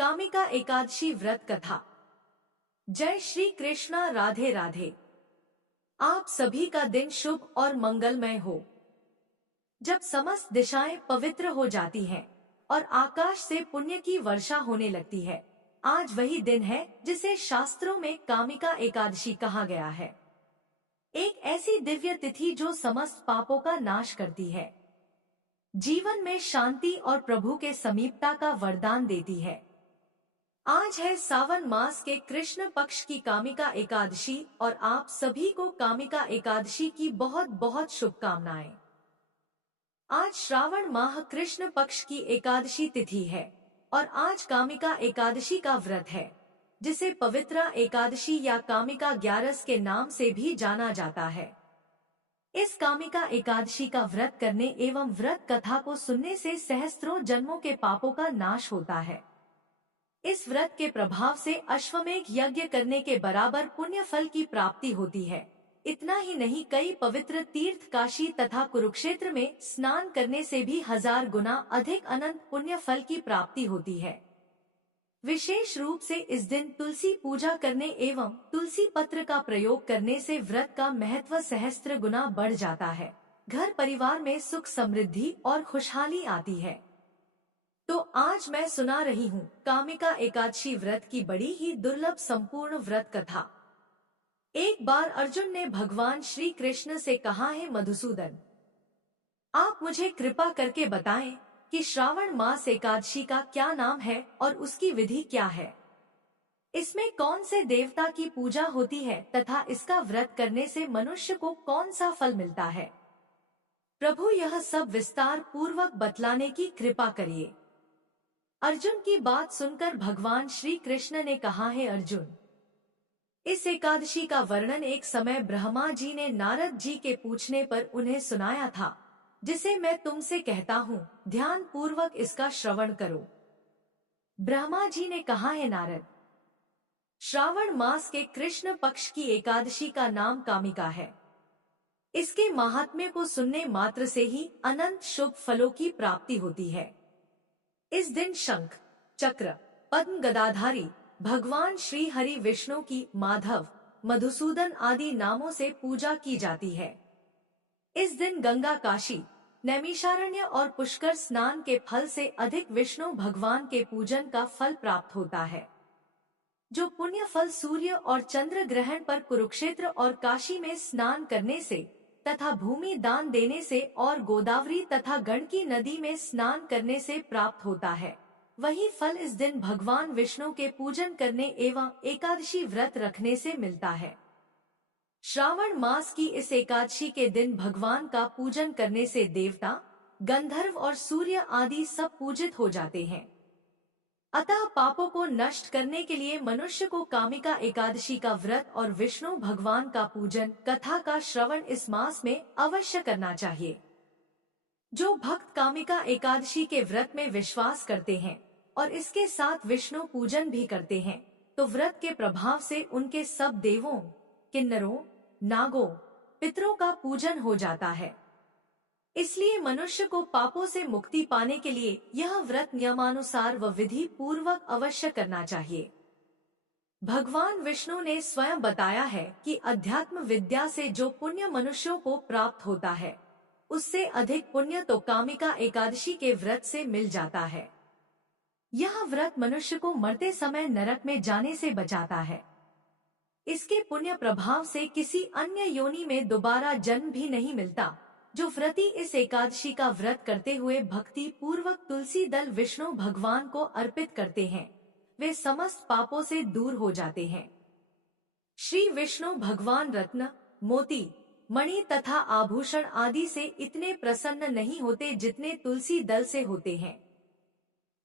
कामिका एकादशी व्रत कथा। जय श्री कृष्णा, राधे राधे। आप सभी का दिन शुभ और मंगलमय हो। जब समस्त दिशाएं पवित्र हो जाती हैं और आकाश से पुण्य की वर्षा होने लगती है, आज वही दिन है जिसे शास्त्रों में कामिका एकादशी कहा गया है। एक ऐसी दिव्य तिथि जो समस्त पापों का नाश करती है, जीवन में शांति और प्रभु के समीपता का वरदान देती है। आज है सावन मास के कृष्ण पक्ष की कामिका एकादशी और आप सभी को कामिका एकादशी की बहुत बहुत शुभकामनाएं। आज श्रावण माह कृष्ण पक्ष की एकादशी तिथि है और आज कामिका एकादशी का व्रत है, जिसे पवित्रा एकादशी या कामिका ग्यारस के नाम से भी जाना जाता है। इस कामिका एकादशी का व्रत करने एवं व्रत कथा को सुनने से सहस्त्रों जन्मों के पापों का नाश होता है। इस व्रत के प्रभाव से अश्वमेध यज्ञ करने के बराबर पुण्य फल की प्राप्ति होती है। इतना ही नहीं, कई पवित्र तीर्थ काशी तथा कुरुक्षेत्र में स्नान करने से भी 1000 गुना अधिक अनंत पुण्य फल की प्राप्ति होती है। विशेष रूप से इस दिन तुलसी पूजा करने एवं तुलसी पत्र का प्रयोग करने से व्रत का महत्व सहस्त्र गुना बढ़ जाता है। घर परिवार में सुख समृद्धि और खुशहाली आती है। तो आज मैं सुना रही हूँ कामिका एकादशी व्रत की बड़ी ही दुर्लभ संपूर्ण व्रत कथा। एक बार अर्जुन ने भगवान श्री कृष्ण से कहा, है मधुसूदन, आप मुझे कृपा करके बताएं कि श्रावण मास एकादशी का क्या नाम है और उसकी विधि क्या है। इसमें कौन से देवता की पूजा होती है तथा इसका व्रत करने से मनुष्य को कौन सा फल मिलता है। प्रभु यह सब विस्तार पूर्वक बतलाने की कृपा करिए। अर्जुन की बात सुनकर भगवान श्री कृष्ण ने कहा, है अर्जुन, इस एकादशी का वर्णन एक समय ब्रह्मा जी ने नारद जी के पूछने पर उन्हें सुनाया था, जिसे मैं तुमसे कहता हूँ, ध्यान पूर्वक इसका श्रवण करो। ब्रह्मा जी ने कहा, है नारद, श्रावण मास के कृष्ण पक्ष की एकादशी का नाम कामिका है। इसके महात्म्य को सुनने मात्र से ही अनंत शुभ फलों की प्राप्ति होती है। इस दिन शंख, चक्र, पद्म गदाधारी भगवान श्री हरि विष्णु की माधव, मधुसूदन आदि नामों से पूजा की जाती है। इस दिन गंगा, काशी, नैमिषारण्य और पुष्कर स्नान के फल से अधिक विष्णु भगवान के पूजन का फल प्राप्त होता है। जो पुण्य फल सूर्य और चंद्र ग्रहण पर कुरुक्षेत्र और काशी में स्नान करने से तथा भूमि दान देने से और गोदावरी तथा गंडकी नदी में स्नान करने से प्राप्त होता है, वही फल इस दिन भगवान विष्णु के पूजन करने एवं एकादशी व्रत रखने से मिलता है। श्रावण मास की इस एकादशी के दिन भगवान का पूजन करने से देवता, गंधर्व और सूर्य आदि सब पूजित हो जाते हैं। अतः पापों को नष्ट करने के लिए मनुष्य को कामिका एकादशी का व्रत और विष्णु भगवान का पूजन कथा का श्रवण इस मास में अवश्य करना चाहिए। जो भक्त कामिका एकादशी के व्रत में विश्वास करते हैं और इसके साथ विष्णु पूजन भी करते हैं, तो व्रत के प्रभाव से उनके सब देवों, किन्नरों, नागों, पितरों का पूजन हो जाता है। इसलिए मनुष्य को पापों से मुक्ति पाने के लिए यह व्रत नियमानुसार व विधि पूर्वक अवश्य करना चाहिए। भगवान विष्णु ने स्वयं बताया है कि अध्यात्म विद्या से जो पुण्य मनुष्यों को प्राप्त होता है, उससे अधिक पुण्य तो कामिका एकादशी के व्रत से मिल जाता है। यह व्रत मनुष्य को मरते समय नरक में जाने से बचाता है। इसके पुण्य प्रभाव से किसी अन्य योनि में दोबारा जन्म भी नहीं मिलता। जो व्रती इस एकादशी का व्रत करते हुए भक्ति पूर्वक तुलसी दल विष्णु भगवान को अर्पित करते हैं, वे समस्त पापों से दूर हो जाते हैं। श्री विष्णु भगवान रत्न, मोती, मणि तथा आभूषण आदि से इतने प्रसन्न नहीं होते जितने तुलसी दल से होते हैं।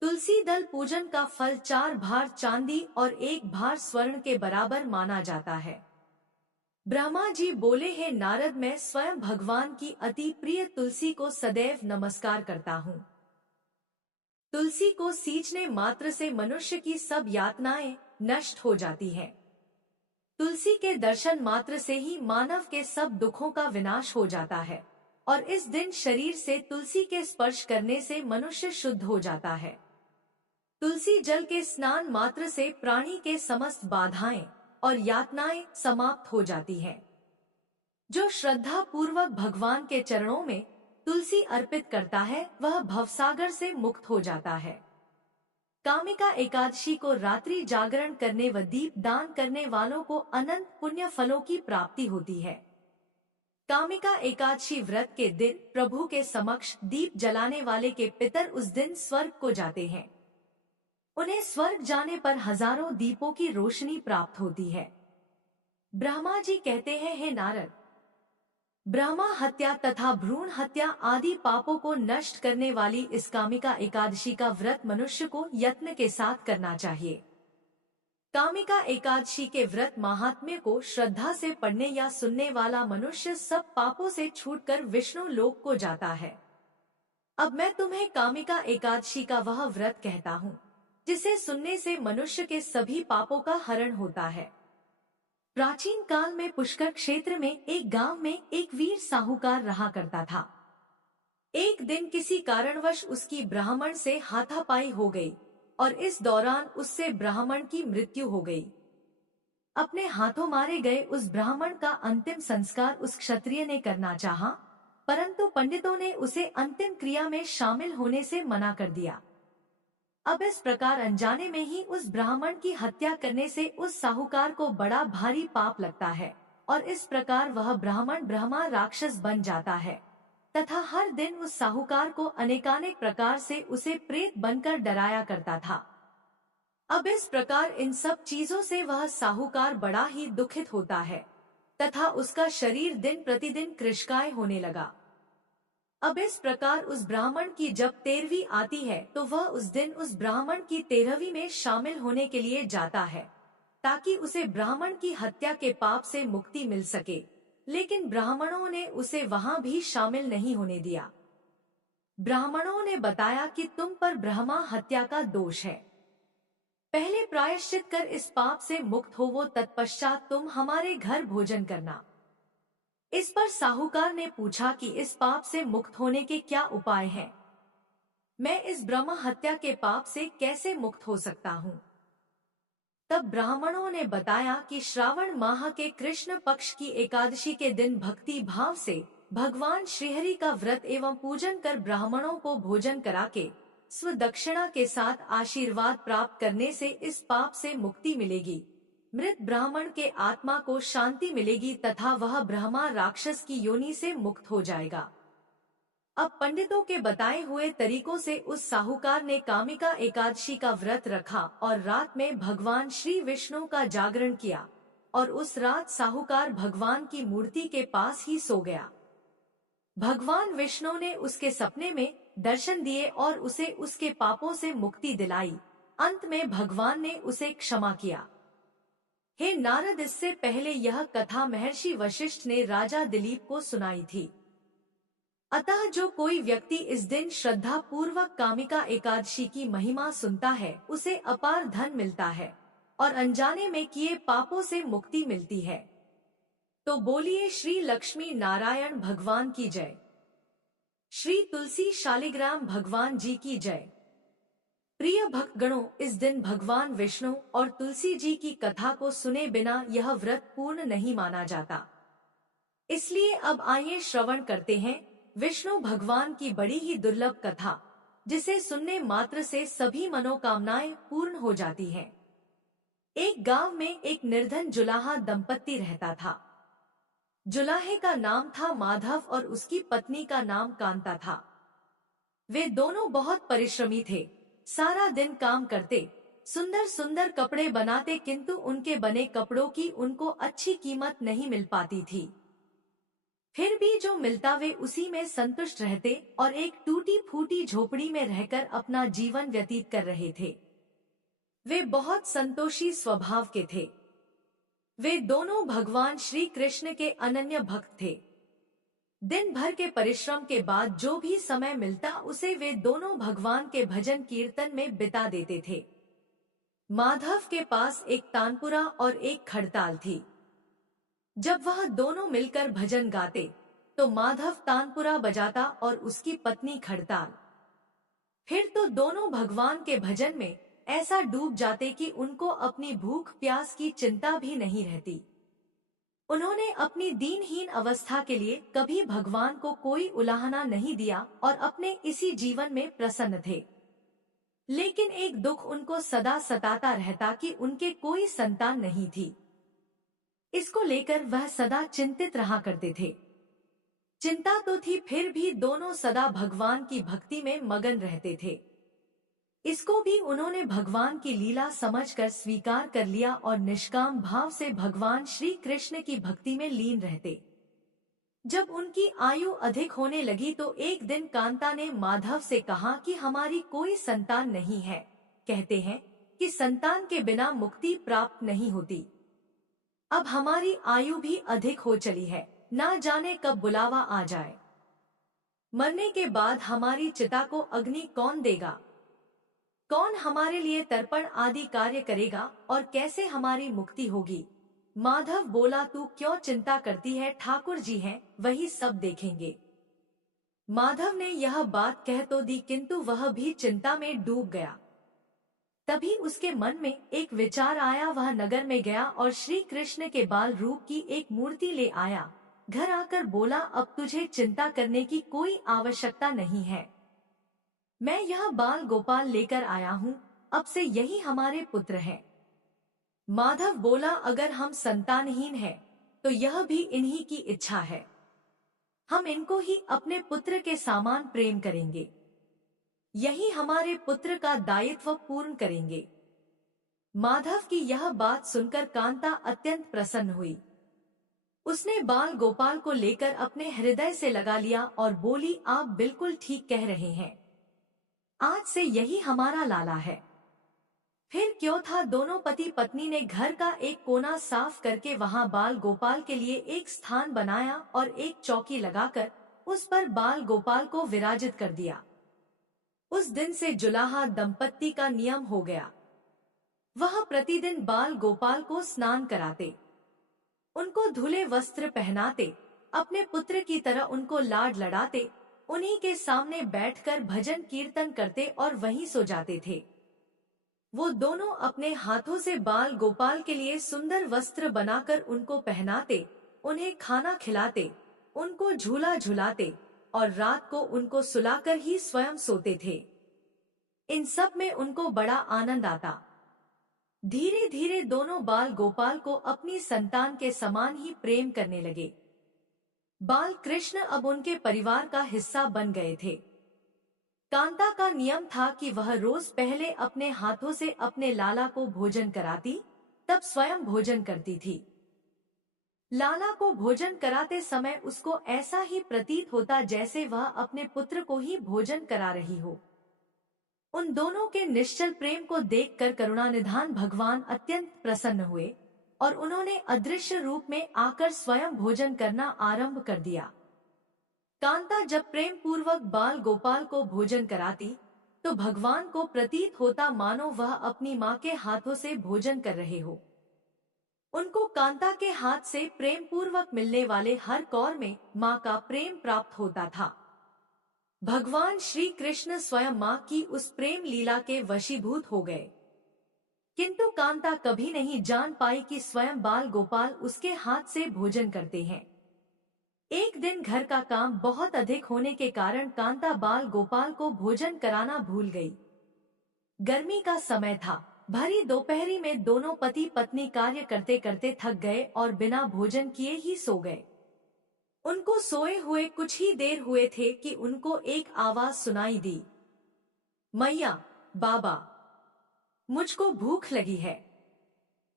तुलसी दल पूजन का फल 4 भार चांदी और 1 भार स्वर्ण के बराबर माना जाता है। ब्रह्मा जी बोले, हैं नारद, मैं स्वयं भगवान की अति प्रिय तुलसी को सदैव नमस्कार करता हूँ। तुलसी को सींचने मात्र से मनुष्य की सब यातनाएं नष्ट हो जाती हैं। तुलसी के दर्शन मात्र से ही मानव के सब दुखों का विनाश हो जाता है और इस दिन शरीर से तुलसी के स्पर्श करने से मनुष्य शुद्ध हो जाता है। तुलसी जल के स्नान मात्र से प्राणी के समस्त बाधाएं और यातनाएं समाप्त हो जाती हैं। जो श्रद्धा पूर्वक भगवान के चरणों में तुलसी अर्पित करता है वह भवसागर से मुक्त हो जाता है। कामिका एकादशी को रात्रि जागरण करने व दीप दान करने वालों को अनंत पुण्य फलों की प्राप्ति होती है। कामिका एकादशी व्रत के दिन प्रभु के समक्ष दीप जलाने वाले के पितर उस दिन स्वर्ग को जाते हैं। उन्हें स्वर्ग जाने पर हजारों दीपों की रोशनी प्राप्त होती है। ब्रह्मा जी कहते हैं, हे नारद, ब्रह्मा हत्या तथा भ्रूण हत्या आदि पापों को नष्ट करने वाली इस कामिका एकादशी का व्रत मनुष्य को यत्न के साथ करना चाहिए। कामिका एकादशी के व्रत महात्म्य को श्रद्धा से पढ़ने या सुनने वाला मनुष्य सब पापों से छूटकर विष्णु लोक को जाता है। अब मैं तुम्हें कामिका एकादशी का वह व्रत कहता हूँ जिसे सुनने से मनुष्य के सभी पापों का हरण होता है। प्राचीन काल में पुष्कर क्षेत्र में एक गांव में एक वीर साहूकार रहा करता था। एक दिन किसी कारणवश उसकी ब्राह्मण से हाथापाई हो गई और इस दौरान उससे ब्राह्मण की मृत्यु हो गई। अपने हाथों मारे गए उस ब्राह्मण का अंतिम संस्कार उस क्षत्रिय ने करना चाहा, परंतु पंडितों ने उसे अंतिम क्रिया में शामिल होने से मना कर दिया। अब इस प्रकार अनजाने में ही उस ब्राह्मण की हत्या करने से उस साहूकार को बड़ा भारी पाप लगता है और इस प्रकार वह ब्राह्मण ब्रह्मा राक्षस बन जाता है तथा हर दिन उस साहूकार को अनेकानेक प्रकार से उसे प्रेत बनकर डराया करता था। अब इस प्रकार इन सब चीजों से वह साहूकार बड़ा ही दुखित होता है तथा उसका शरीर दिन प्रतिदिन कृशकाय होने लगा। अब इस प्रकार उस ब्राह्मण की जब 13वीं आती है तो वह उस दिन उस ब्राह्मण की 13वीं में शामिल होने के लिए जाता है ताकि उसे ब्राह्मण की हत्या के पाप से मुक्ति मिल सके, लेकिन ब्राह्मणों ने उसे वहां भी शामिल नहीं होने दिया। ब्राह्मणों ने बताया कि तुम पर ब्रह्मा हत्या का दोष है, पहले प्रायश्चित कर इस पाप से मुक्त हो वो तत्पश्चात तुम हमारे घर भोजन करना। इस पर साहूकार ने पूछा कि इस पाप से मुक्त होने के क्या उपाय हैं? मैं इस ब्रह्म हत्या के पाप से कैसे मुक्त हो सकता हूँ? तब ब्राह्मणों ने बताया कि श्रावण माह के कृष्ण पक्ष की एकादशी के दिन भक्ति भाव से भगवान श्रीहरि का व्रत एवं पूजन कर ब्राह्मणों को भोजन करा के स्वदक्षिणा के साथ आशीर्वाद प्राप्त करने से इस पाप से मुक्ति मिलेगी, मृत ब्राह्मण के आत्मा को शांति मिलेगी तथा वह ब्रह्मा राक्षस की योनि से मुक्त हो जाएगा। अब पंडितों के बताए हुए तरीकों से उस साहूकार ने कामिका एकादशी का व्रत रखा और रात में भगवान श्री विष्णु का जागरण किया और उस रात साहूकार भगवान की मूर्ति के पास ही सो गया। भगवान विष्णु ने उसके सपने में दर्शन दिए और उसे उसके पापों से मुक्ति दिलाई। अंत में भगवान ने उसे क्षमा किया। हे नारद, इससे पहले यह कथा महर्षि वशिष्ठ ने राजा दिलीप को सुनाई थी। अतः जो कोई व्यक्ति इस दिन श्रद्धा पूर्वक कामिका एकादशी की महिमा सुनता है उसे अपार धन मिलता है और अनजाने में किए पापों से मुक्ति मिलती है। तो बोलिए श्री लक्ष्मी नारायण भगवान की जय, श्री तुलसी शालिग्राम भगवान जी की जय। प्रिय भक्तगणों, इस दिन भगवान विष्णु और तुलसी जी की कथा को सुने बिना यह व्रत पूर्ण नहीं माना जाता। इसलिए अब आइए श्रवण करते हैं विष्णु भगवान की बड़ी ही दुर्लभ कथा, जिसे सुनने मात्र से सभी मनोकामनाएं पूर्ण हो जाती हैं। एक गांव में एक निर्धन जुलाहा दंपत्ति रहता था। जुलाहे का नाम था माधव और उसकी पत्नी का नाम कांता था। वे दोनों बहुत परिश्रमी थे, सारा दिन काम करते, सुंदर सुंदर कपड़े बनाते, किंतु उनके बने कपड़ों की उनको अच्छी कीमत नहीं मिल पाती थी। फिर भी जो मिलता वे उसी में संतुष्ट रहते और एक टूटी फूटी झोपड़ी में रहकर अपना जीवन व्यतीत कर रहे थे। वे बहुत संतोषी स्वभाव के थे। वे दोनों भगवान श्री कृष्ण के अनन्य भक्त थे। दिन भर के परिश्रम के बाद जो भी समय मिलता उसे वे दोनों भगवान के भजन कीर्तन में बिता देते थे। माधव के पास एक तानपुरा और एक खड़ताल थी। जब वह दोनों मिलकर भजन गाते तो माधव तानपुरा बजाता और उसकी पत्नी खड़ताल। फिर तो दोनों भगवान के भजन में ऐसा डूब जाते कि उनको अपनी भूख प्यास की चिंता भी नहीं रहती। उन्होंने अपनी दीनहीन अवस्था के लिए कभी भगवान को कोई उलाहना नहीं दिया और अपने इसी जीवन में प्रसन्न थे। लेकिन एक दुख उनको सदा सताता रहता कि उनके कोई संतान नहीं थी। इसको लेकर वह सदा चिंतित रहा करते थे। चिंता तो थी, फिर भी दोनों सदा भगवान की भक्ति में मगन रहते थे। इसको भी उन्होंने भगवान की लीला समझकर स्वीकार कर लिया और निष्काम भाव से भगवान श्री कृष्ण की भक्ति में लीन रहते। जब उनकी आयु अधिक होने लगी तो एक दिन कांता ने माधव से कहा कि हमारी कोई संतान नहीं है। कहते हैं कि संतान के बिना मुक्ति प्राप्त नहीं होती। अब हमारी आयु भी अधिक हो चली है, ना जाने कब बुलावा आ जाए। मरने के बाद हमारी चिता को अग्नि कौन देगा? कौन हमारे लिए तर्पण आदि कार्य करेगा और कैसे हमारी मुक्ति होगी? माधव बोला, तू क्यों चिंता करती है, ठाकुर जी हैं, वही सब देखेंगे। माधव ने यह बात कह तो दी, किंतु वह भी चिंता में डूब गया। तभी उसके मन में एक विचार आया। वह नगर में गया और श्री कृष्ण के बाल रूप की एक मूर्ति ले आया। घर आकर बोला, अब तुझे चिंता करने की कोई आवश्यकता नहीं है। मैं यह बाल गोपाल लेकर आया हूँ, अब से यही हमारे पुत्र हैं। माधव बोला, अगर हम संतानहीन हैं, तो यह भी इन्हीं की इच्छा है। हम इनको ही अपने पुत्र के समान प्रेम करेंगे। यही हमारे पुत्र का दायित्व पूर्ण करेंगे। माधव की यह बात सुनकर कांता अत्यंत प्रसन्न हुई। उसने बाल गोपाल को लेकर अपने हृदय से लगा लिया और बोली, आप बिल्कुल ठीक कह रहे हैं। आज से यही हमारा लाला है। फिर क्यों था, दोनों पति पत्नी ने घर का एक कोना साफ करके वहां बाल गोपाल के लिए एक स्थान बनाया और एक चौकी लगाकर उस पर बाल गोपाल को विराजित कर दिया। उस दिन से जुलाहा दंपत्ति का नियम हो गया। वह प्रतिदिन बाल गोपाल को स्नान कराते, उनको धुले वस्त्र पहनाते, अपने पुत्र की तरह उनको लाड लड़ाते, उन्हीं के सामने बैठकर भजन कीर्तन करते और वहीं सो जाते थे। वो दोनों अपने हाथों से बाल गोपाल के लिए सुंदर वस्त्र बनाकर उनको पहनाते, उन्हें खाना खिलाते, उनको झूला झुलाते और रात को उनको सुलाकर ही स्वयं सोते थे। इन सब में उनको बड़ा आनंद आता। धीरे धीरे दोनों बाल गोपाल को अपनी संतान के समान ही प्रेम करने लगे। बाल कृष्ण अब उनके परिवार का हिस्सा बन गए थे। कांता का नियम था कि वह रोज पहले अपने हाथों से अपने लाला को भोजन कराती, तब स्वयं भोजन करती थी। लाला को भोजन कराते समय उसको ऐसा ही प्रतीत होता जैसे वह अपने पुत्र को ही भोजन करा रही हो। उन दोनों के निश्चल प्रेम को देखकर करुणानिधान भगवान अत्यंत प्रसन्न हुए और उन्होंने अदृश्य रूप में आकर स्वयं भोजन करना आरंभ कर दिया। कांता जब प्रेम पूर्वक बाल गोपाल को भोजन कराती तो भगवान को प्रतीत होता मानो वह अपनी माँ के हाथों से भोजन कर रहे हो। उनको कांता के हाथ से प्रेम पूर्वक मिलने वाले हर कौर में माँ का प्रेम प्राप्त होता था। भगवान श्री कृष्ण स्वयं माँ की उस प्रेम लीला के वशीभूत हो गए, किंतु कांता कभी नहीं जान पाई कि स्वयं बाल गोपाल उसके हाथ से भोजन करते हैं। एक दिन घर का काम बहुत अधिक होने के कारण कांता बाल गोपाल को भोजन कराना भूल गई। गर्मी का समय था। भरी दोपहरी में दोनों पति पत्नी कार्य करते करते थक गए और बिना भोजन किए ही सो गए। उनको सोए हुए कुछ ही देर हुए थे कि उनको एक आवाज सुनाई दी, मैया, बाबा, मुझको भूख लगी है।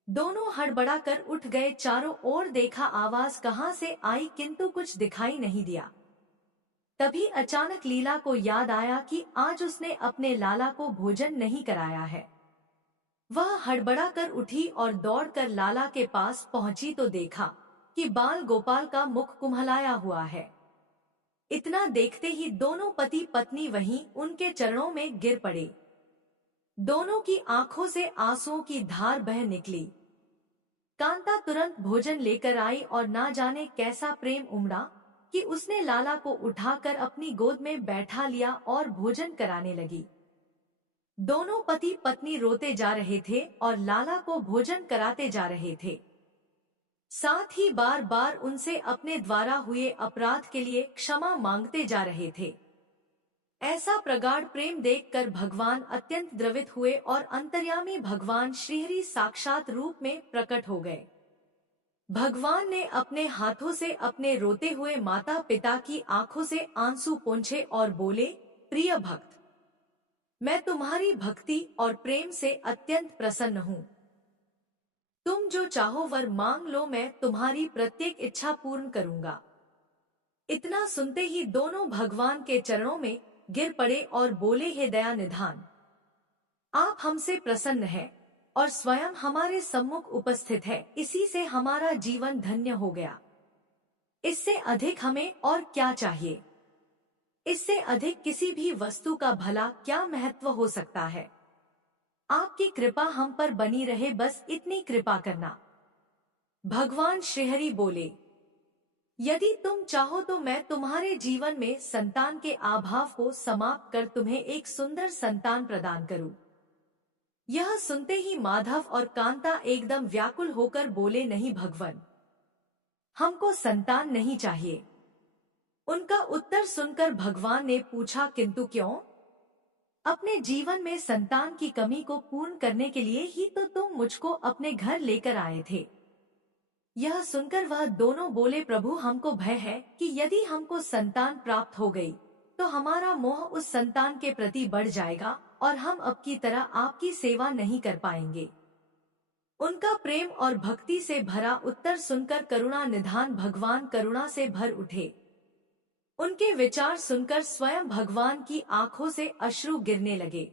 दोनों हड़बड़ाकर उठ गए, चारों ओर देखा आवाज कहां से आई, किंतु कुछ दिखाई नहीं दिया। तभी अचानक लीला को याद आया कि आज उसने अपने लाला को भोजन नहीं कराया है। वह हड़बड़ाकर उठी और दौड़कर लाला के पास पहुंची तो देखा कि बाल गोपाल का मुख कुम्हलाया हुआ है। इतना देखते ही दोनों पति पत्नी वहीं उनके चरणों में गिर पड़े। दोनों की आंखों से आंसुओं की धार बह निकली। कांता तुरंत भोजन लेकर आई और ना जाने कैसा प्रेम उमड़ा कि उसने लाला को उठाकर अपनी गोद में बैठा लिया और भोजन कराने लगी। दोनों पति पत्नी रोते जा रहे थे और लाला को भोजन कराते जा रहे थे। साथ ही बार बार उनसे अपने द्वारा हुए अपराध के लिए क्षमा मांगते जा रहे थे। ऐसा प्रगाढ़ प्रेम देखकर भगवान अत्यंत द्रवित हुए और अंतर्यामी भगवान श्रीहरि साक्षात रूप में प्रकट हो गए। भगवान ने अपने हाथों से अपने रोते हुए माता पिता की आंखों से आंसू पोंछे और बोले, प्रिय भक्त, मैं तुम्हारी भक्ति और प्रेम से अत्यंत प्रसन्न हूँ। तुम जो चाहो वर मांग लो, मैं तुम्हारी प्रत्येक इच्छा पूर्ण करूंगा। इतना सुनते ही दोनों भगवान के चरणों में गिर पड़े और बोले, हे दया निधान, आप हमसे प्रसन्न हैं और स्वयं हमारे सम्मुख उपस्थित है, इसी से हमारा जीवन धन्य हो गया। इससे अधिक हमें और क्या चाहिए? इससे अधिक किसी भी वस्तु का भला क्या महत्व हो सकता है? आपकी कृपा हम पर बनी रहे, बस इतनी कृपा करना। भगवान श्रीहरि बोले, यदि तुम चाहो तो मैं तुम्हारे जीवन में संतान के अभाव को समाप्त कर तुम्हें एक सुंदर संतान प्रदान करूं। यह सुनते ही माधव और कांता एकदम व्याकुल होकर बोले, नहीं भगवान, हमको संतान नहीं चाहिए। उनका उत्तर सुनकर भगवान ने पूछा, किंतु क्यों? अपने जीवन में संतान की कमी को पूर्ण करने के लिए ही तो तुम मुझको अपने घर लेकर आए थे। यह सुनकर वह दोनों बोले, प्रभु, हमको भय है कि यदि हमको संतान प्राप्त हो गई तो हमारा मोह उस संतान के प्रति बढ़ जाएगा और हम अब की तरह आपकी सेवा नहीं कर पाएंगे। उनका प्रेम और भक्ति से भरा उत्तर सुनकर करुणा निधान भगवान करुणा से भर उठे। उनके विचार सुनकर स्वयं भगवान की आंखों से अश्रु गिरने लगे।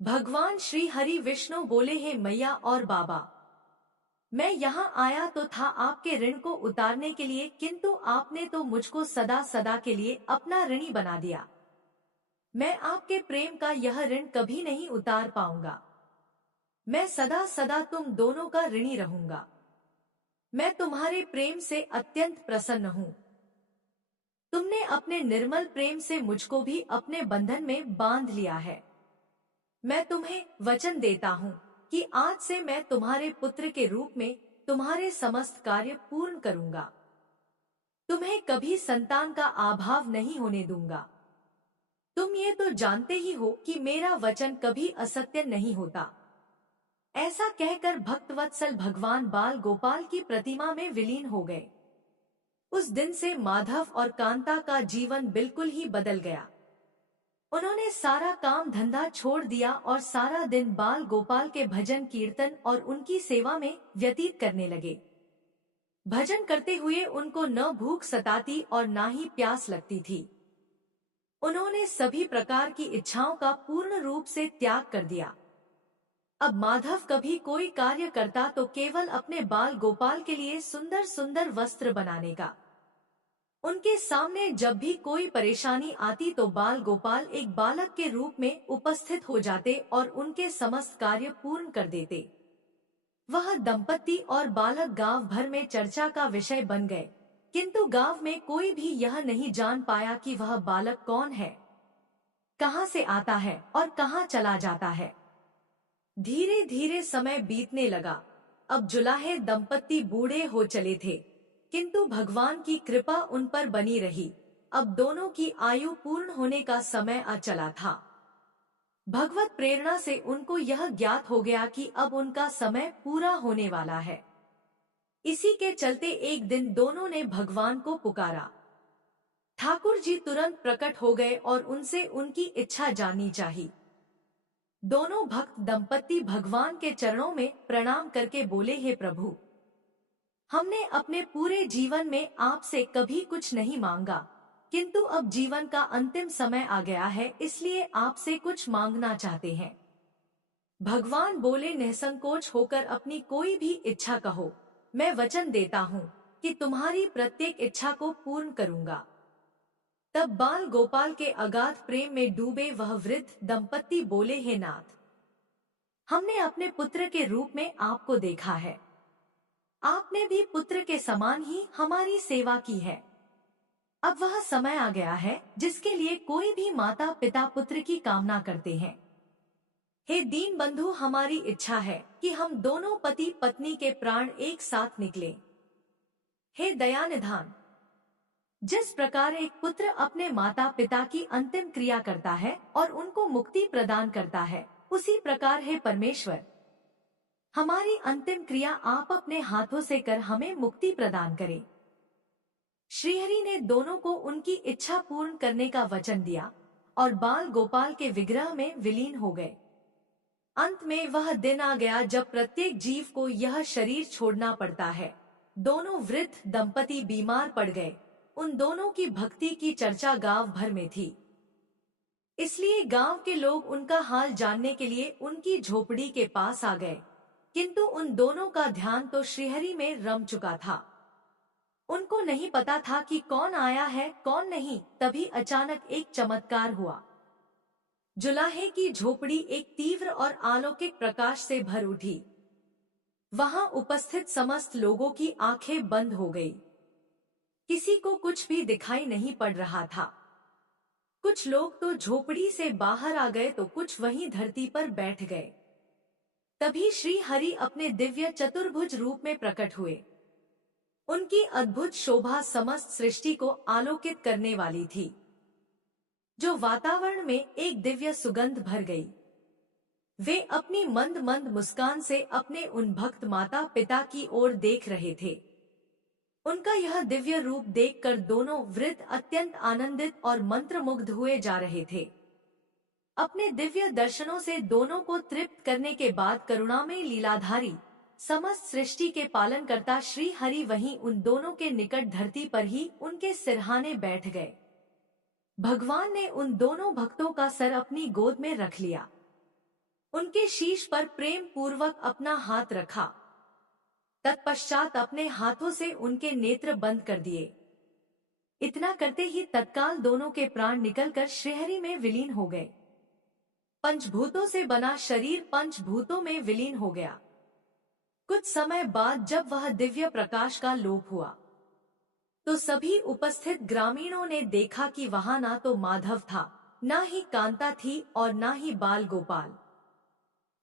भगवान श्री हरि विष्णु बोले, हे मैया और बाबा, मैं यहाँ आया तो था आपके ऋण को उतारने के लिए, किंतु आपने तो मुझको सदा सदा के लिए अपना ऋणी बना दिया। मैं आपके प्रेम का यह ऋण कभी नहीं उतार पाऊंगा। मैं सदा सदा तुम दोनों का ऋणी रहूंगा। मैं तुम्हारे प्रेम से अत्यंत प्रसन्न हूँ। तुमने अपने निर्मल प्रेम से मुझको भी अपने बंधन में बांध लिया है। मैं तुम्हें वचन देता हूँ कि आज से मैं तुम्हारे पुत्र के रूप में तुम्हारे समस्त कार्य पूर्ण करूंगा। तुम्हें कभी संतान का अभाव नहीं होने दूंगा। तुम ये तो जानते ही हो कि मेरा वचन कभी असत्य नहीं होता। ऐसा कहकर भक्तवत्सल भगवान बाल गोपाल की प्रतिमा में विलीन हो गए। उस दिन से माधव और कांता का जीवन बिल्कुल ही बदल गया। उन्होंने सारा काम धंधा छोड़ दिया और सारा दिन बाल गोपाल के भजन कीर्तन और उनकी सेवा में व्यतीत करने लगे। भजन करते हुए उनको न भूख सताती और न ही प्यास लगती थी। उन्होंने सभी प्रकार की इच्छाओं का पूर्ण रूप से त्याग कर दिया। अब माधव कभी कोई कार्य करता तो केवल अपने बाल गोपाल के लिए सुंदर सुंदर वस्त्र बनाने का। उनके सामने जब भी कोई परेशानी आती तो बाल गोपाल एक बालक के रूप में उपस्थित हो जाते और उनके समस्त कार्य पूर्ण कर देते। वह दंपति और बालक गांव भर में चर्चा का विषय बन गए, किंतु गांव में कोई भी यह नहीं जान पाया कि वह बालक कौन है, कहां से आता है और कहां चला जाता है। धीरे धीरे समय बीतने लगा। अब जुलाहे दंपति बूढ़े हो चले थे, किंतु भगवान की कृपा उन पर बनी रही। अब दोनों की आयु पूर्ण होने का समय आ चला था। भगवत प्रेरणा से उनको यह ज्ञात हो गया कि अब उनका समय पूरा होने वाला है। इसी के चलते एक दिन दोनों ने भगवान को पुकारा। ठाकुर जी तुरंत प्रकट हो गए और उनसे उनकी इच्छा जाननी चाहिए। दोनों भक्त दंपति भगवान के चरणों में प्रणाम करके बोले, हे प्रभु, हमने अपने पूरे जीवन में आपसे कभी कुछ नहीं मांगा, किंतु अब जीवन का अंतिम समय आ गया है, इसलिए आपसे कुछ मांगना चाहते हैं। भगवान बोले, निसंकोच होकर अपनी कोई भी इच्छा कहो, मैं वचन देता हूँ कि तुम्हारी प्रत्येक इच्छा को पूर्ण करूँगा। तब बाल गोपाल के अगाध प्रेम में डूबे वह वृद्ध दंपति बोले, हे नाथ, हमने अपने पुत्र के रूप में आपको देखा है। आपने भी पुत्र के समान ही हमारी सेवा की है। अब वह समय आ गया है जिसके लिए कोई भी माता पिता पुत्र की कामना करते हैं। हे दीन बंधु, हमारी इच्छा है कि हम दोनों पति पत्नी के प्राण एक साथ निकलें। हे दया निधान, जिस प्रकार एक पुत्र अपने माता पिता की अंतिम क्रिया करता है और उनको मुक्ति प्रदान करता है, उसी प्रकार हे परमेश्वर, हमारी अंतिम क्रिया आप अपने हाथों से कर हमें मुक्ति प्रदान करें। श्रीहरि ने दोनों को उनकी इच्छा पूर्ण करने का वचन दिया और बाल गोपाल के विग्रह में विलीन हो गए। अंत में वह दिन आ गया जब प्रत्येक जीव को यह शरीर छोड़ना पड़ता है। दोनों वृद्ध दंपति बीमार पड़ गए। उन दोनों की भक्ति की चर्चा गांव भर में थी, इसलिए गांव के लोग उनका हाल जानने के लिए उनकी झोपड़ी के पास आ गए। किंतु उन दोनों का ध्यान तो श्रीहरि में रम चुका था। उनको नहीं पता था कि कौन आया है कौन नहीं। तभी अचानक एक चमत्कार हुआ। जुलाहे की झोपड़ी एक तीव्र और अलौकिक प्रकाश से भर उठी। वहां उपस्थित समस्त लोगों की आंखें बंद हो गई। किसी को कुछ भी दिखाई नहीं पड़ रहा था। कुछ लोग तो झोपड़ी से बाहर आ गए तो कुछ वहीं धरती पर बैठ गए। तभी श्री हरि अपने दिव्य चतुर्भुज रूप में प्रकट हुए। उनकी अद्भुत शोभा समस्त सृष्टि को आलोकित करने वाली थी, जो वातावरण में एक दिव्य सुगंध भर गई। वे अपनी मंद मंद मुस्कान से अपने उन भक्त माता पिता की ओर देख रहे थे। उनका यह दिव्य रूप देखकर दोनों वृद्ध अत्यंत आनंदित और मंत्रमुग्ध हुए जा रहे थे। अपने दिव्य दर्शनों से दोनों को तृप्त करने के बाद करुणामय लीलाधारी समस्त सृष्टि के पालनकर्ता श्री हरि वहीं उन दोनों के निकट धरती पर ही उनके सिरहाने बैठ गए। भगवान ने उन दोनों भक्तों का सर अपनी गोद में रख लिया। उनके शीश पर प्रेम पूर्वक अपना हाथ रखा। तत्पश्चात अपने हाथों से उनके नेत्र बंद कर दिए। इतना करते ही तत्काल दोनों के प्राण निकलकर श्रीहरि में विलीन हो गए। पंचभूतों से बना शरीर पंचभूतों में विलीन हो गया। कुछ समय बाद जब वह दिव्य प्रकाश का लोप हुआ, तो सभी उपस्थित ग्रामीणों ने देखा कि वहां ना तो माधव था, ना ही कांता थी और ना ही बाल गोपाल।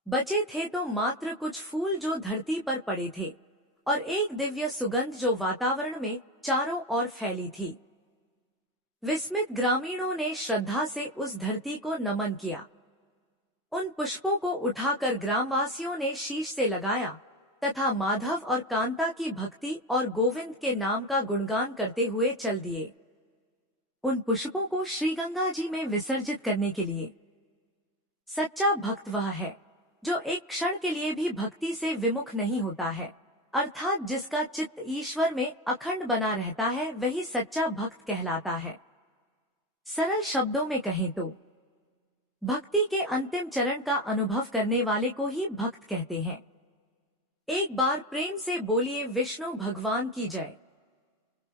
बचे थे तो मात्र कुछ फूल जो धरती पर पड़े थे और एक दिव्य सुगंध जो वातावरण में चारों ओर फैली थी। विस्मित ग्रामीणों ने श्रद्धा से उस धरती को नमन किया। उन पुष्पों को उठाकर ग्रामवासियों ने शीश से लगाया तथा माधव और कांता की भक्ति और गोविंद के नाम का गुणगान करते हुए चल दिए। उन पुष्पों को श्री गंगा जी में विसर्जित करने के लिए। सच्चा भक्त वह है जो एक क्षण के लिए भी भक्ति से विमुख नहीं होता है, अर्थात जिसका चित्त ईश्वर में अखंड बना रहता है, वही सच्चा भक्त कहलाता है। सरल शब्दों में कहें तो भक्ति के अंतिम चरण का अनुभव करने वाले को ही भक्त कहते हैं। एक बार प्रेम से बोलिए विष्णु भगवान की जय।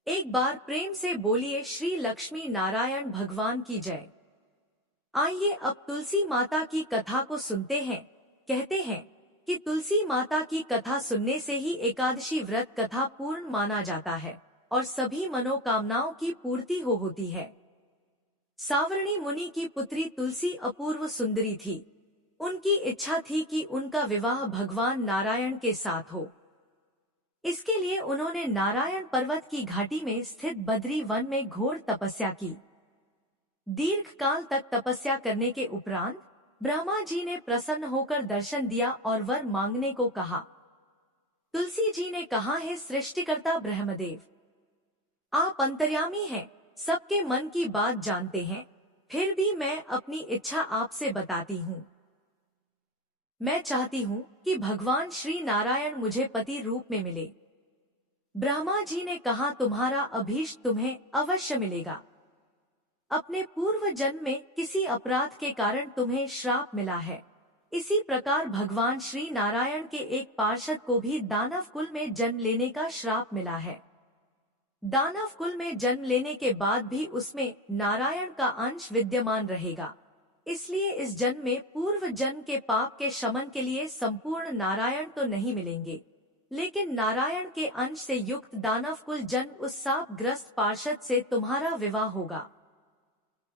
एक बार प्रेम से बोलिए श्री लक्ष्मी नारायण भगवान की जय। आइए अब तुलसी माता की कथा को सुनते हैं। कहते हैं कि तुलसी माता की कथा सुनने से ही एकादशी व्रत कथा पूर्ण माना जाता है और सभी मनोकामनाओं की पूर्ति होती है। सावरणी मुनि की पुत्री तुलसी अपूर्व सुंदरी थी। उनकी इच्छा थी कि उनका विवाह भगवान नारायण के साथ हो। इसके लिए उन्होंने नारायण पर्वत की घाटी में स्थित बद्री वन में घोर तपस्या की। दीर्घ काल तक तपस्या करने के उपरांत ब्रह्मा जी ने प्रसन्न होकर दर्शन दिया और वर मांगने को कहा। तुलसी जी ने कहा, हे सृष्टिकर्ता ब्रह्मदेव, आप अंतर्यामी हैं, सबके मन की बात जानते हैं, फिर भी मैं अपनी इच्छा आपसे बताती हूँ। मैं चाहती हूँ कि भगवान श्री नारायण मुझे पति रूप में मिले। ब्रह्मा जी ने कहा, तुम्हारा अभीष्ट तुम्हें अवश्य मिलेगा। अपने पूर्व जन्म में किसी अपराध के कारण तुम्हें श्राप मिला है। इसी प्रकार भगवान श्री नारायण के एक पार्षद को भी दानव कुल में जन्म लेने का श्राप मिला है। दानव कुल में जन्म लेने के बाद भी उसमें नारायण का अंश विद्यमान रहेगा। इसलिए इस जन्म में पूर्व जन्म के पाप के शमन के लिए संपूर्ण नारायण तो नहीं मिलेंगे, लेकिन नारायण के अंश से युक्त दानव कुल जन्म उस शाप ग्रस्त पार्षद से तुम्हारा विवाह होगा।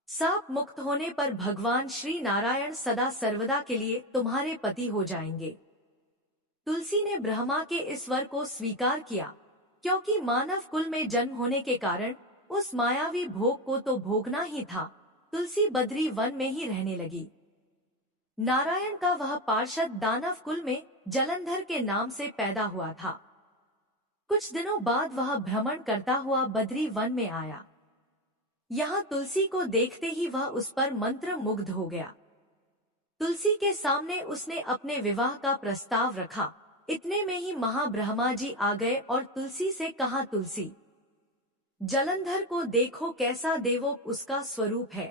साप मुक्त होने पर भगवान श्री नारायण सदा सर्वदा के लिए तुम्हारे पति हो जाएंगे। तुलसी ने ब्रह्मा के इस वर को स्वीकार किया, क्योंकि मानव कुल में जन्म होने के कारण उस मायावी भोग को तो भोगना ही था। तुलसी बद्री वन में ही रहने लगी। नारायण का वह पार्षद दानव कुल में जलंधर के नाम से पैदा हुआ था। कुछ दिनों बाद वह भ्रमण करता हुआ बद्री वन में आया। यहाँ तुलसी को देखते ही वह उस पर मंत्र मुग्ध हो गया। तुलसी के सामने उसने अपने विवाह का प्रस्ताव रखा। इतने में ही महाब्रह्मा जी आ गए और तुलसी से कहा, तुलसी, जलंधर को देखो कैसा देवों उसका स्वरूप है।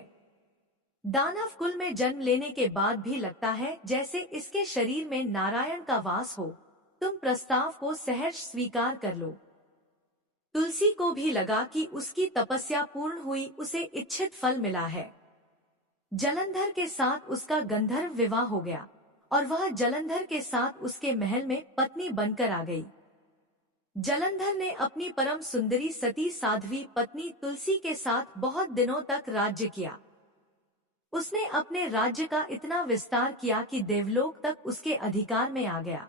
दानव कुल में जन्म लेने के बाद भी लगता है जैसे इसके शरीर में नारायण का वास हो। तुम प्रस्ताव को सहर्ष स्वीकार कर लो। तुलसी को भी लगा कि उसकी तपस्या पूर्ण हुई, उसे इच्छित फल मिला है। जलंधर के साथ उसका गंधर्व विवाह हो गया और वह जलंधर के साथ उसके महल में पत्नी बनकर आ गई। जलंधर ने अपनी परम सुंदरी सती साध्वी पत्नी तुलसी के साथ बहुत दिनों तक राज्य किया। उसने अपने राज्य का इतना विस्तार किया कि देवलोक तक उसके अधिकार में आ गया।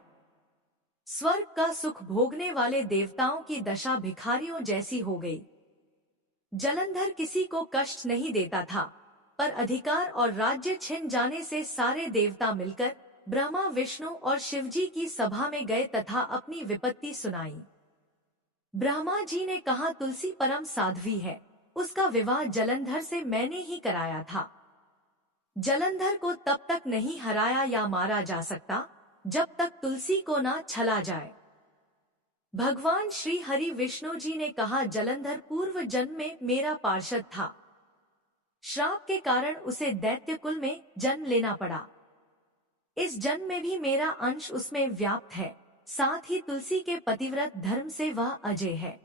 स्वर्ग का सुख भोगने वाले देवताओं की दशा भिखारियों जैसी हो गई। जलंधर किसी को कष्ट नहीं देता था, पर अधिकार और राज्य छिन जाने से सारे देवता मिलकर ब्रह्मा, विष्णु और शिवजी की सभा में गए तथा अपनी विपत्ति सुनाई। ब्रह्मा जी ने कहा, तुलसी परम साध्वी है, उसका विवाह जलंधर से मैंने ही कराया था। जलंधर को तब तक नहीं हराया या मारा जा सकता जब तक तुलसी को ना छला जाए। भगवान श्री हरि विष्णु जी ने कहा, जलंधर पूर्व जन्म में मेरा पार्षद था। श्राप के कारण उसे दैत्य कुल में जन्म लेना पड़ा। इस जन्म में भी मेरा अंश उसमें व्याप्त है। साथ ही तुलसी के पतिव्रत धर्म से वह अजय है।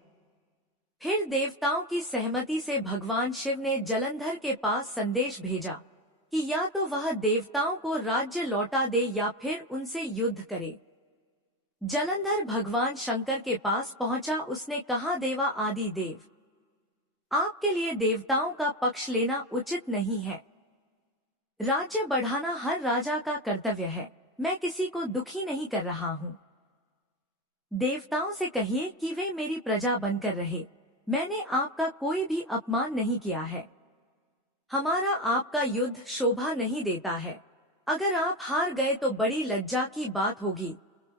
फिर देवताओं की सहमति से भगवान शिव ने जलंधर के पास संदेश भेजा कि या तो वह देवताओं को राज्य लौटा दे या फिर उनसे युद्ध करे। जलंधर भगवान शंकर के पास पहुंचा। उसने कहा, देवा आदि देव, आपके लिए देवताओं का पक्ष लेना उचित नहीं है। राज्य बढ़ाना हर राजा का कर्तव्य है। मैं किसी को दुखी नहीं कर रहा हूँ। देवताओं से कहिए कि वे मेरी प्रजा बनकर रहे। मैंने आपका कोई भी अपमान नहीं किया है। हमारा आपका युद्ध शोभा नहीं देता है। अगर आप हार गए तो बड़ी लज्जा की बात होगी।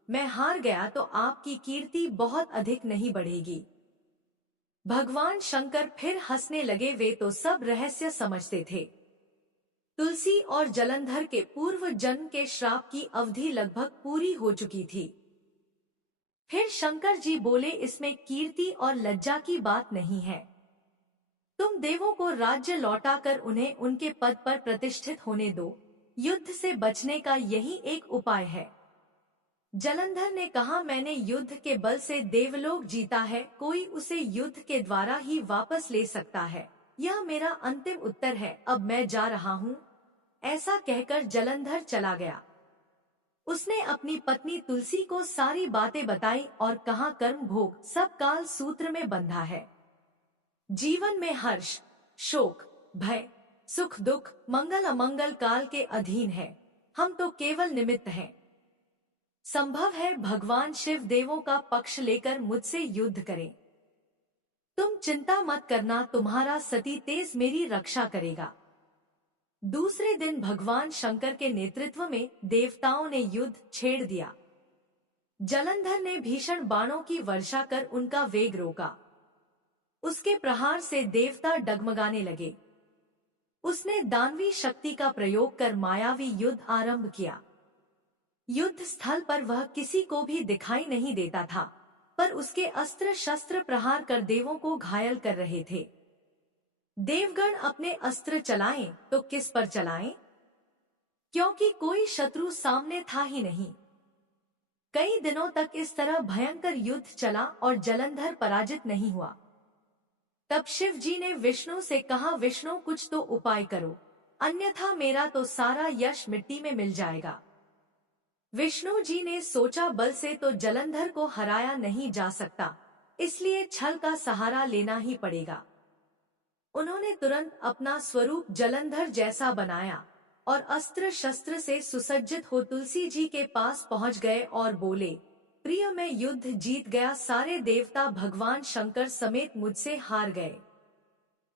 मैं हार गया तो आपकी कीर्ति बहुत अधिक नहीं बढ़ेगी। भगवान शंकर फिर हंसने लगे। वे तो सब रहस्य समझते थे। तुलसी और जलंधर के पूर्व जन्म के श्राप की अवधि लगभग पूरी हो चुकी थी। फिर शंकर जी बोले, इसमें कीर्ति और लज्जा की बात नहीं है। तुम देवों को राज्य लौटाकर उन्हें उनके पद पर प्रतिष्ठित होने दो। युद्ध से बचने का यही एक उपाय है। जलंधर ने कहा, मैंने युद्ध के बल से देवलोक जीता है। कोई उसे युद्ध के द्वारा ही वापस ले सकता है। यह मेरा अंतिम उत्तर है। अब मैं जा रहा हूँ। ऐसा कहकर जलंधर चला गया। उसने अपनी पत्नी तुलसी को सारी बातें बताई और कहा, कर्म भोग सब काल सूत्र में बंधा है। जीवन में हर्ष, शोक, भय, सुख, दुख, मंगल अमंगल काल के अधीन है। हम तो केवल निमित्त हैं। संभव है भगवान शिव देवों का पक्ष लेकर मुझसे युद्ध करें। तुम चिंता मत करना, तुम्हारा सती तेज मेरी रक्षा करेगा। दूसरे दिन भगवान शंकर के नेतृत्व में देवताओं ने युद्ध छेड़ दिया। जलंधर ने भीषण बाणों की वर्षा कर उनका वेग रोका। उसके प्रहार से देवता डगमगाने लगे। उसने दानवी शक्ति का प्रयोग कर मायावी युद्ध आरंभ किया। युद्ध स्थल पर वह किसी को भी दिखाई नहीं देता था, पर उसके अस्त्र शस्त्र प्रहार कर देवों को घायल कर रहे थे। देवगण अपने अस्त्र चलाएं तो किस पर चलाएं? क्योंकि कोई शत्रु सामने था ही नहीं। कई दिनों तक इस तरह भयंकर युद्ध चला और जलंधर पराजित नहीं हुआ। तब शिव जी ने विष्णु से कहा, विष्णु कुछ तो उपाय करो, अन्यथा मेरा तो सारा यश मिट्टी में मिल जाएगा। विष्णु जी ने सोचा, बल से तो जलंधर को हराया नहीं जा सकता, इसलिए छल का सहारा लेना ही पड़ेगा। उन्होंने तुरंत अपना स्वरूप जलंधर जैसा बनाया और अस्त्र शस्त्र से सुसज्जित हो तुलसी जी के पास पहुंच गए और बोले, प्रिय मैं युद्ध जीत गया, सारे देवता भगवान शंकर समेत मुझसे हार गए।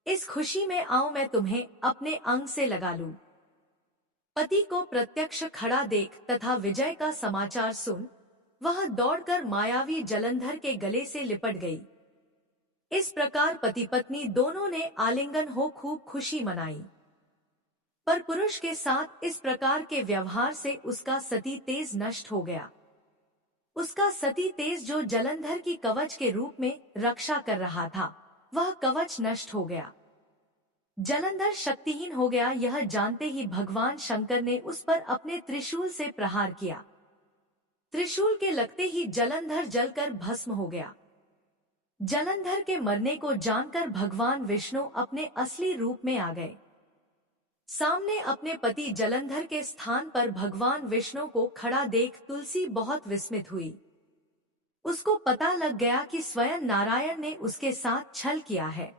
इस खुशी में आओ मैं तुम्हें अपने अंग से लगा लूं। पति को प्रत्यक्ष खड़ा देख तथा विजय का समाचार सुन वह दौड़कर मायावी जलंधर के गले से लिपट गई। इस प्रकार पति पत्नी दोनों ने आलिंगन हो खूब खुशी मनाई। पर पुरुष के साथ इस प्रकार के व्यवहार से उसका सती तेज नष्ट हो गया। उसका सती तेज जो जलंधर की कवच के रूप में रक्षा कर रहा था, वह कवच नष्ट हो गया। जलंधर शक्तिहीन हो गया। यह जानते ही भगवान शंकर ने उस पर अपने त्रिशूल से प्रहार किया। त्रिशूल के लगते ही जलंधर जलकर भस्म हो गया। जलंधर के मरने को जानकर भगवान विष्णु अपने असली रूप में आ गए। सामने अपने पति जलंधर के स्थान पर भगवान विष्णु को खड़ा देख तुलसी बहुत विस्मित हुई। उसको पता लग गया कि स्वयं नारायण ने उसके साथ छल किया है।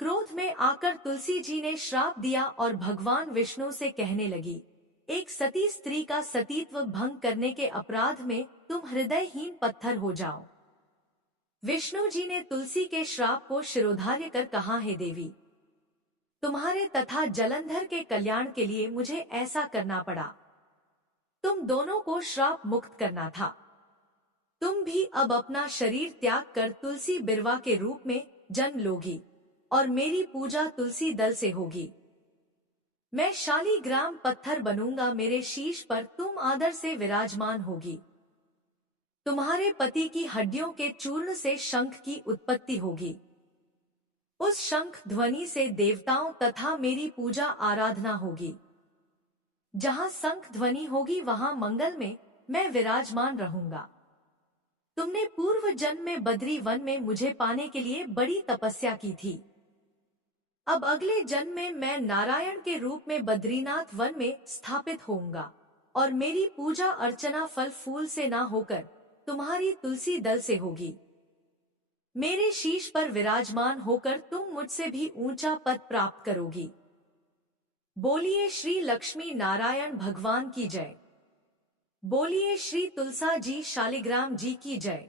क्रोध में आकर तुलसी जी ने श्राप दिया और भगवान विष्णु से कहने लगी, एक सती स्त्री का सतीत्व भंग करने के अपराध में तुम हृदयहीन पत्थर हो जाओ। विष्णु जी ने तुलसी के श्राप को शिरोधार्य कर कहा, हे देवी, तुम्हारे तथा जलंधर के कल्याण के लिए मुझे ऐसा करना पड़ा। तुम दोनों को श्राप मुक्त करना था। तुम भी अब अपना शरीर त्याग कर तुलसी बिरवा के रूप में जन्म लोगी और मेरी पूजा तुलसी दल से होगी। मैं शालिग्राम पत्थर बनूंगा, मेरे शीश पर तुम आदर से विराजमान होगी। तुम्हारे पति की हड्डियों के चूर्ण से शंख की उत्पत्ति होगी। उस शंख ध्वनि से देवताओं तथा मेरी पूजा आराधना होगी। जहाँ शंख ध्वनि होगी वहाँ मंगल में मैं विराजमान रहूंगा। तुमने पूर्व जन्म में बद्री वन में मुझे पाने के लिए बड़ी तपस्या की थी। अब अगले जन्म में मैं नारायण के रूप में बद्रीनाथ वन में स्थापित होऊंगा और मेरी पूजा अर्चना फल फूल से ना होकर तुम्हारी तुलसी दल से होगी। मेरे शीश पर विराजमान होकर तुम मुझसे भी ऊंचा पद प्राप्त करोगी। बोलिए श्री लक्ष्मी नारायण भगवान की जय। बोलिए श्री तुलसा जी शालिग्राम जी की जय।